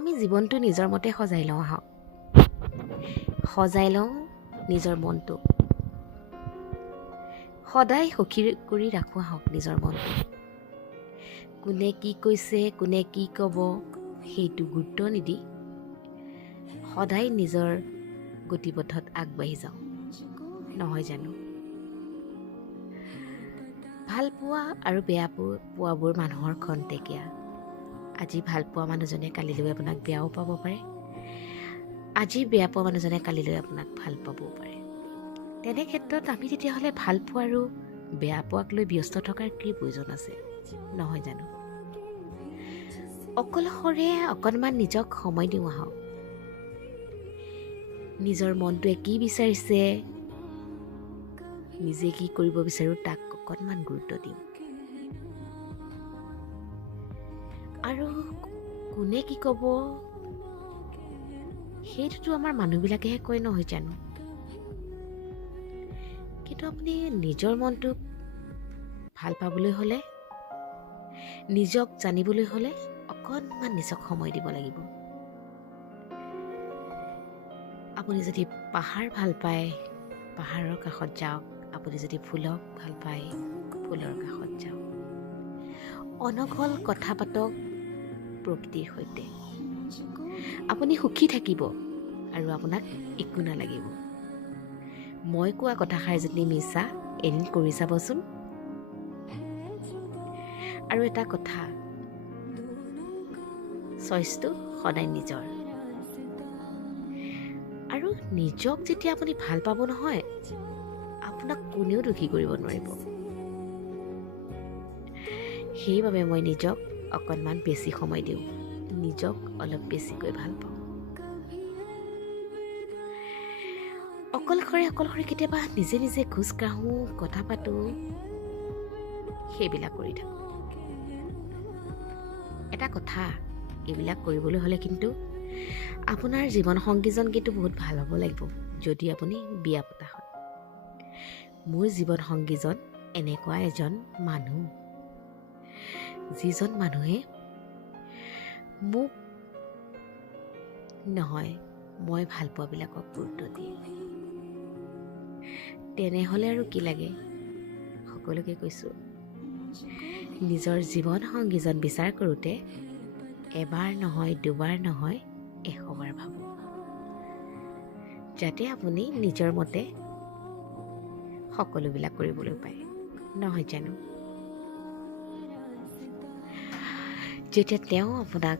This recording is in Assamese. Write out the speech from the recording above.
আমি জীৱনটো নিজৰ মতে সজাই লওঁ আহক। সজাই লওঁ নিজৰ মনটো। সদায় সুখী কৰি ৰাখোঁ আহক নিজৰ মনটো। কোনে কি কৈছে, কোনে কি ক'ব সেইটো গুৰুত্ব নিদি সদায় নিজৰ গতিপথত আগবাঢ়ি যাওঁ, নহয় জানো? ভাল পোৱা আৰু বেয়া পোৱাবোৰ মানুহৰ খন্তেকীয়া। আজি ভাল পোৱা মানুহজনে কালিলৈ আপোনাক বেয়াও পাব পাৰে। আজি বেয়া পোৱা মানুহজনে কালিলৈ আপোনাক ভাল পাবও পাৰে। তেনে ক্ষেত্ৰত আমি তেতিয়াহ'লে ভাল পোৱা আৰু বেয়া পোৱাক লৈ ব্যস্ত থকাৰ কি প্ৰয়োজন আছে, নহয় জানো? অকলশৰে অকণমান নিজক সময় দিওঁ আহক। নিজৰ মনটোৱে কি বিচাৰিছে, নিজে কি কৰিব বিচাৰোঁ তাক অকণমান গুৰুত্ব দিওঁ। আৰু কোনে কি ক'ব সেইটোতো আমাৰ মানুহবিলাকেহে কয়, নহয় জানো? কিন্তু আপুনি নিজৰ মনটোক ভাল পাবলৈ হ'লে, নিজক জানিবলৈ হ'লে অকণমান নিজক সময় দিব লাগিব। আপুনি যদি পাহাৰ ভাল পায়, পাহাৰৰ কাষত যাওক। আপুনি যদি ফুলক ভাল পায়, ফুলৰ কাষত যাওক। অনঘল কথা পাতক প্ৰকৃতিৰ সৈতে। আপুনি সুখী থাকিব আৰু আপোনাক একো নালাগিব। মই কোৱা কথাষাৰ যদি মিছা, এদিন কৰি চাবচোন। আৰু এটা কথা, চইচটো সদায় নিজৰ। আৰু নিজক যেতিয়া আপুনি ভাল পাব নহয়, আপোনাক কোনেও দুখী কৰিব নোৱাৰিব। সেইবাবে মই নিজক অকণমান বেছি সময় দিওঁ, নিজক অলপ বেছিকৈ ভাল পাওঁ। অকলশৰে কেতিয়াবা নিজে নিজে খোজ কাঢ়োঁ, কথা পাতোঁ, সেইবিলাক কৰি থাকোঁ। এটা কথা, এইবিলাক কৰিবলৈ হ'লে কিন্তু আপোনাৰ জীৱন সংগীজন কিন্তু বহুত ভাল হ'ব লাগিব, যদি আপুনি বিয়া পতা হয়। মোৰ জীৱন সংগীজন এনেকুৱা এজন মানুহ, যিজন মানুহে মোক নহয়, মই ভাল পোৱাবিলাকক গুৰুত্ব দিয়ে। তেনেহ'লে আৰু কি লাগে? সকলোকে কৈছোঁ, নিজৰ জীৱন সংগীজন বিচাৰ কৰোঁতে এবাৰ নহয়, দুবাৰ নহয়, 100 বাৰ ভাবক, যাতে আপুনি নিজৰ মতে সকলোবিলাক কৰিবলৈ পায়, নহয় জানো? যেতিয়া তেওঁ আপোনাক